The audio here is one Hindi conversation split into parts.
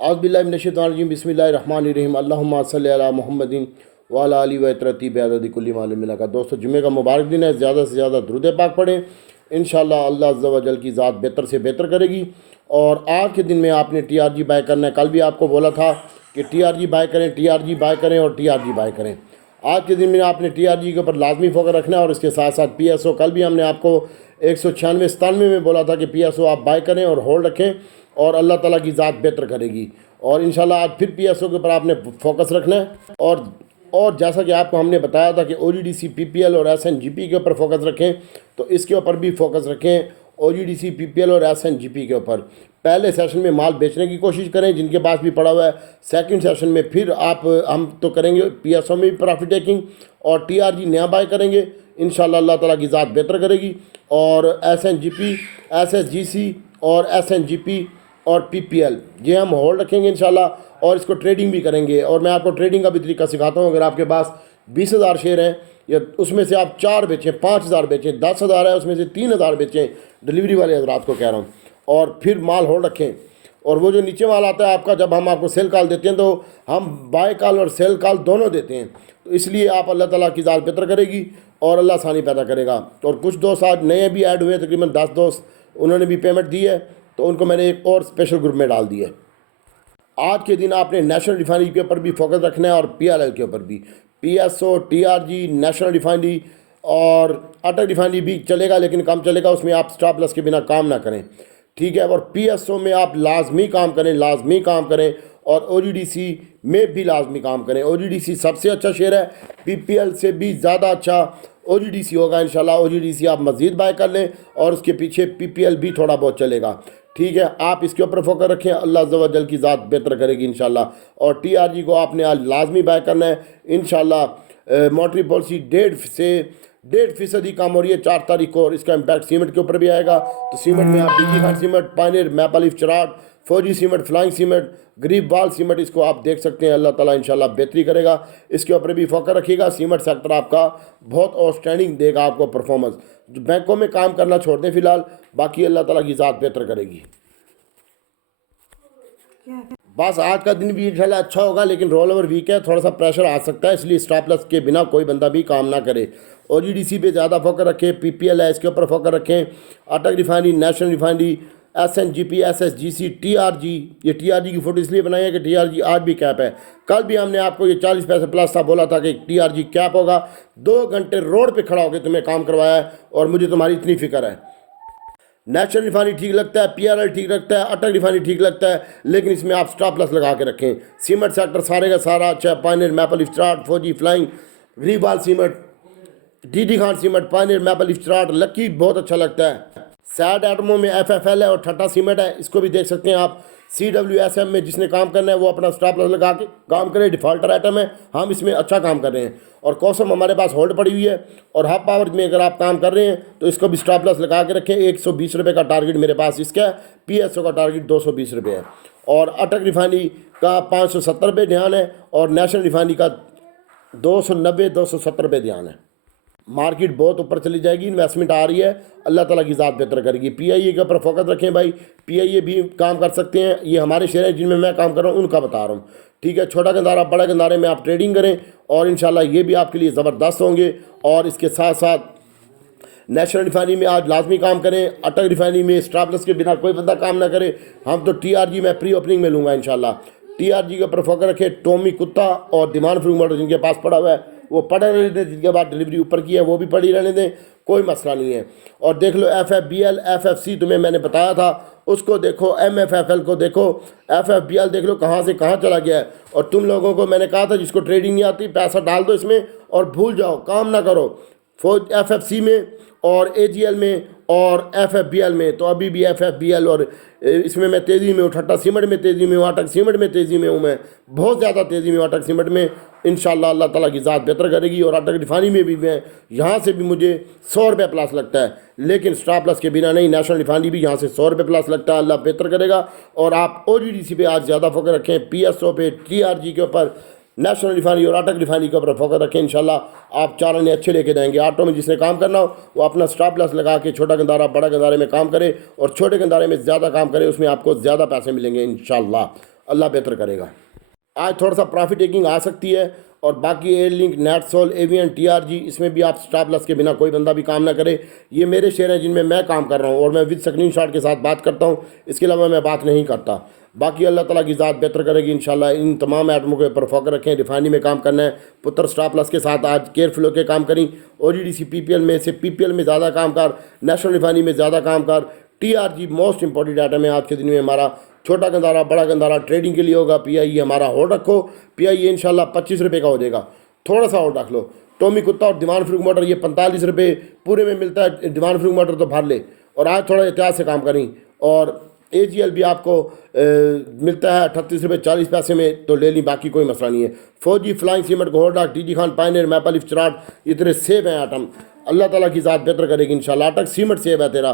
औज़ुबिल्लाहिमिनश्शैतानिर्रजीम बिस्मिल्लाहिर्रहमानिर्रहीम अल्लाहुम्मा सल्लि अला मुहम्मदिन व अला आलिहि व इतरती बिअददि कुल्लि मालूम मिला। दोस्तों, जुमे का मुबारक दिन है। ज़्यादा से ज़्यादा दुरूद पाक पढ़ें, इंशाअल्लाह अल्लाह अज़्ज़ा व जल की ज़ात बेहतर से बेहतर करेगी। और आज के दिन में आपने टीआरजी बाय करना है। कल भी आपको बोला था कि टीआरजी बाय करें, टीआरजी बाय करें और टीआरजी बाय करें। आज के दिन में आपने टीआरजी के ऊपर लाजमी फोकस रखना है और इसके साथ साथ पीएसओ। कल भी हमने आपको 196-97 में बोला था कि पीएसओ आप बाय करें और होल्ड रखें और अल्लाह ताला की ज़ात बेहतर करेगी। और इंशाल्लाह आज फिर पीएसओ के ऊपर आपने फोकस रखना है। और जैसा कि आपको हमने बताया था कि ओजीडीसी, पीपीएल और एसएनजीपी के ऊपर फोकस रखें, तो इसके ऊपर भी फोकस रखें, ओजीडीसी, पीपीएल और एसएनजीपी के ऊपर। पहले सेशन में माल बेचने की कोशिश करें जिनके पास भी पड़ा हुआ है। सेकंड सेशन में फिर हम तो करेंगे पीएसओ में भी प्रॉफिट टेकिंग और टीआरजी नया बाय करेंगे। इंशाल्लाह अल्लाह ताला की ज़ात बेहतर करेगी। और एसएनजीपी, एसएसजीसी और एसएनजीपी और पीपीएल ये हम होल्ड रखेंगे इंशाल्लाह, और इसको ट्रेडिंग भी करेंगे। और मैं आपको ट्रेडिंग का भी तरीका सिखाता हूँ। अगर आपके पास 20,000 शेयर हैं या उसमें से आप 4 बेचें, 5,000 बेचें, 10,000 है उसमें से 3,000 बेचें, डिलीवरी वाले हजरात को कह रहा हूँ, और फिर माल होल्ड रखें। और वो जो नीचे माल आता है आपका, जब हम आपको सेल कॉल देते हैं तो हम बाय कॉल और सेल कॉल दोनों देते हैं। तो इसलिए आप अल्लाह ताला की ज़ात बेहतर करेगी और अल्लाह आसानी पैदा करेगा। और कुछ दोस्त आज नए भी ऐड हुए, तकरीबन 10 दोस्त, उन्होंने भी पेमेंट दी है, तो उनको मैंने एक और स्पेशल ग्रुप में डाल दिया है। आज के दिन आपने नेशनल रिफाइनरी के ऊपर भी फोकस रखना है और पीएलएल के ऊपर भी। पीएसओ, टीआरजी, नेशनल रिफाइनरी और अटक रिफाइनरी भी चलेगा, लेकिन कम चलेगा, उसमें आप स्टॉप लॉस के बिना काम ना करें, ठीक है। और पीएसओ में आप लाजमी काम करें, लाजमी काम करें। और ओजीडीसी में भी लाजमी काम करें। ओजीडीसी सबसे अच्छा शेयर है, पीपीएल से भी ज़्यादा अच्छा ओजीडीसी होगा इंशाल्लाह। ओजीडीसी आप मज़ीद बाय कर लें और उसके पीछे पीपीएल भी थोड़ा बहुत चलेगा, ठीक है। आप इसके ऊपर फोकस रखें, अल्लाह अज़्ज़ा व जल की ज़ात बेहतर करेगी इंशाल्लाह। और टीआरजी को आपने आज लाजमी बाय करना है इंशाल्लाह। मॉनेटरी पॉलिसी 1.5% कम हो रही है 4 तारीख को, और इसका इम्पैक्ट सीमेंट के ऊपर भी आएगा। तो सीमेंट में आप DG Khan cement, Pioneer, Maple Leaf, Chirag, Fauji cement, flying cement, गरीब वाल सीमेंट, इसको आप देख सकते हैं। अल्लाह ताला इंशाल्लाह बेहतरी करेगा, इसके ऊपर भी फोकस रखिएगा। सीमेंट सेक्टर आपका बहुत आउटस्टैंडिंग देगा आपको परफॉर्मेंस। बैंकों में काम करना छोड़ दें फिलहाल, बाकी अल्लाह ताला की ज़ात बेहतर करेगी। बस आज का दिन भी इंशाल्लाह अच्छा होगा, लेकिन रोल ओवर वीक है, थोड़ा सा प्रेशर आ सकता है, इसलिए स्टॉप लॉस के बिना कोई बंदा भी काम ना करे। ओजीडीसी पे ज़्यादा फोकस रखें, पीपीएल है इसके ऊपर फोकस रखें, अटक रिफाइनरी, नेशनल रिफाइनरी, एसएनजीपी, एसएसजीसी, टीआरजी। ये टीआरजी की फोटो इसलिए बनाई है कि टीआरजी आज भी कैप है। कल भी हमने आपको ये 40 पैसे प्लस था, बोला था कि टीआरजी कैप होगा। 2 घंटे रोड पे खड़ा होकर तुम्हें काम करवाया है और मुझे तुम्हारी इतनी फिक्र है। नेशनल रिफाइनरी ठीक लगता है, पीआरएल ठीक लगता है, अटक रिफाइनरी ठीक लगता है, लेकिन इसमें आप स्टॉप लॉस लगा के रखें। सीमेंट सेक्टर सारे का सारा अच्छा है, Pioneer, Maple Leaf, Chirag, Fauji, Flying, Gharibwal cement, DD Khan cement, Pioneer, Maple Leaf, Chirag, Lucky बहुत अच्छा लगता है। सैड एटमो में एफएफएल है और ठट्टा सीमेंट है, इसको भी देख सकते हैं आप। सीडब्ल्यूएसएम में जिसने काम करना है वो अपना स्टॉप लॉस लगा के काम करे, डिफॉल्टर आइटम है, हम इसमें अच्छा काम कर रहे हैं। और कॉसम हमारे पास होल्ड पड़ी हुई है। और हाफ पावर में अगर आप काम कर रहे हैं तो इसको भी स्टॉप लॉस लगा के रखें। 120 रुपये का टारगेट मेरे पास इसका है, पीएसओ का टारगेट 220 रुपये है, और अटक रिफाइनरी का 570 रुपये ध्यान है, और नेशनल रिफाइनरी का 290-270 रुपये ध्यान है। मार्केट बहुत ऊपर चली जाएगी, इन्वेस्टमेंट आ रही है, अल्लाह ताला की ज़ात बेहतर करेगी। पीआईए के ऊपर फोकस रखें भाई, पीआईए भी काम कर सकते हैं। ये हमारे शेयर हैं जिनमें मैं काम कर रहा हूँ, उनका बता रहा हूँ, ठीक है। छोटा गंदारा, बड़ा गंदारे में आप ट्रेडिंग करें और इंशाल्लाह ये भी आपके लिए ज़बरदस्त होंगे। और इसके साथ साथ नेशनल रिफाइनरी में आज लाजमी काम करें, अटक रिफाइनरी में स्टॉप लॉस के बिना कोई बंदा काम ना करे। हम तो टीआरजी में प्री ओपनिंग में लूँगा इंशाल्लाह। टीआरजी के ऊपर फोकस रखें। टोमी कुत्ता और डिमांड फ्री मोटर जिनके पास पड़ा हुआ है वो पड़े रहने दें, जिनके बाद डिलीवरी ऊपर की है वो भी पड़ी रहने दें, कोई मसला नहीं है। और देख लो एफएफबीएल, एफएफसी तुम्हें मैंने बताया था उसको देखो, एमएफएफएल को देखो, एफएफबीएल देख लो कहाँ से कहाँ चला गया है। और तुम लोगों को मैंने कहा था जिसको ट्रेडिंग नहीं आती पैसा डाल दो इसमें और भूल जाओ, काम ना करो। एफएफसी में और एजीएल में और एफएफबीएल में, तो अभी भी एफएफबीएल और इसमें मैं तेज़ी में हूँ। ठट्टा सीमेंट में तेज़ी में हूँ, अटक सीमेंट में तेज़ी में हूँ, मैं बहुत ज़्यादा तेज़ी में हूँ अटक सीमेंट में। इंशाल्लाह अल्लाह ताला की ज़ात बेहतर करेगी। और अटक रिफाइनरी में भी मैं यहाँ से भी मुझे 100 रुपये प्लस लगता है, लेकिन स्टॉप लॉस के बिना नहीं। नेशनल रिफाइनरी भी यहाँ से 100 रुपये प्लस लगता है, अल्लाह बेहतर करेगा। और आप ओजीडीसी पे आज ज़्यादा फोकस रखें, पीएसओ पे, टीआरजी के ऊपर, नेशनल रिफाइनरी और अटक रिफाइनरी के ऊपर फोकस रखें। इंशाल्लाह आप 4 आने अच्छे लेके जाएंगे। ऑटो में जिसने काम करना हो वो अपना स्टॉप लॉस लगा के छोटा गंदारा, बड़ा गंदारे में काम करे, और छोटे गंदारे में ज़्यादा काम करे, उसमें आपको ज़्यादा पैसे मिलेंगे इंशाल्लाह। अल्लाह बेहतर करेगा। आज थोड़ा सा प्रॉफिट टेकिंग आ सकती है, और बाकी air link, NetSol, avian, TRG, इसमें भी आप स्टॉप लॉस के बिना कोई बंदा भी काम ना करे। ये मेरे शेयर हैं जिनमें मैं काम कर रहा हूँ और मैं विद स्क्रीनशॉट के साथ बात करता हूँ, इसके अलावा मैं बात नहीं करता। बाकी अल्लाह ताला की ज़ात बेहतर करेगी इंशाल्लाह। इन तमाम आइटमों के ऊपर फोकस रखें। रिफाइनरी में काम करना है पुत्र, स्टॉप लॉस के साथ आज केयरफुल होकर काम करें। ओजीडीसी पीपीएल में से पीपीएल में ज़्यादा काम कर, नेशनल रिफाइनरी में ज़्यादा काम कर। टीआरजी मोस्ट इंपॉर्टेंट आइटम है आज के दिन में हमारा। छोटा गंदारा, बड़ा गंदारा ट्रेडिंग के लिए होगा। पीआईई हमारा होल्ड रखो, पीआईई इंशाल्लाह 25 रुपये का हो जाएगा, थोड़ा सा होल्ड रख लो। टॉमी कुत्ता और दीवान फ्रूक मोटर ये 45 रुपये पूरे में मिलता है। दीवान फ्रूक मोटर तो भर ले, और आज थोड़ा एहतियात से काम करें। और एजीएल भी आपको मिलता है 38 रुपये 40 पैसे में, तो ले ली, बाकी कोई मसला नहीं है। फौजी, फ्लाइंग सीमेंट, गोल्डा, TG Khan, Pioneer, Maple Leaf, Cherat, ये तेरे सेब हैं आइटम। अल्लाह ताला की ज़ात बेहतर करेगी इंशाल्लाह। अटक सीमेंट सेब है तेरा।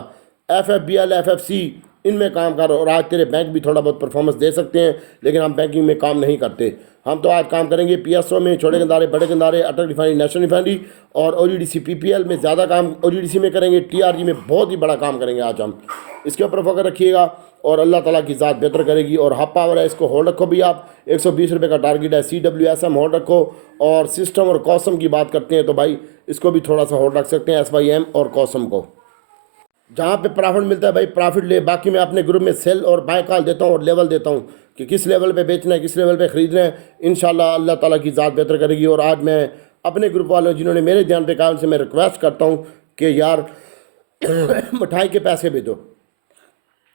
FFBL, FFC, इनमें काम कर। और आज तेरे बैंक भी थोड़ा बहुत परफॉर्मेंस दे सकते हैं, लेकिन हम बैंकिंग में काम नहीं करते। हम तो आज काम करेंगे PSO में, छोटे गंदारे, बड़े गंदारे, अटक रिफाइनरी, नेशनल रिफाइनरी, और OGDC PPL में ज़्यादा काम OGDC में करेंगे। TRG में बहुत ही बड़ा काम करेंगे आज हम। इसके ऊपर फोकस रखिएगा और अल्लाह ताला की ज़ात बेहतर करेगी। और हब पावर है, इसको होल्ड रखो भी आप। 120 रुपये का टारगेट है। CWSM होल्ड रखो। और सिस्टम और कॉसम की बात करते हैं तो भाई इसको भी थोड़ा सा होल्ड रख सकते हैं, SYM और कॉसम को। जहाँ पे प्रॉफिट मिलता है भाई प्रॉफिट ले। बाकी मैं अपने ग्रुप में सेल और बाय कॉल देता हूँ और लेवल देता हूँ कि किस लेवल पे बेचना है, किस लेवल पे ख़रीदना है। इंशाल्लाह अल्लाह ताला की ज़ात बेहतर करेगी। और आज मैं अपने ग्रुप वालों जिन्होंने मेरे ध्यान पे कहा, उनसे मैं रिक्वेस्ट करता हूँ कि यार मिठाई के पैसे भेजो,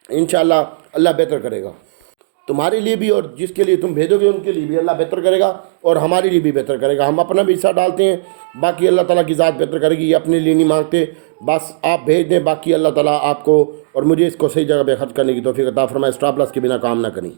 इंशाल्लाह अल्लाह बेहतर करेगा तुम्हारे लिए भी, और जिसके लिए तुम भेजोगे उनके लिए भी अल्लाह बेहतर करेगा, और हमारे लिए भी बेहतर करेगा। हम अपना भी हिस्सा डालते हैं, बाकी अल्लाह ताला की ज़ात बेहतर करेगी। ये अपने लिए नहीं मांगते, बस आप भेज दें, बाकी अल्लाह ताला आपको और मुझे इसको सही जगह पे खर्च करने की तौफीक अता फरमाए। स्टॉप लॉस के बिना काम ना करें।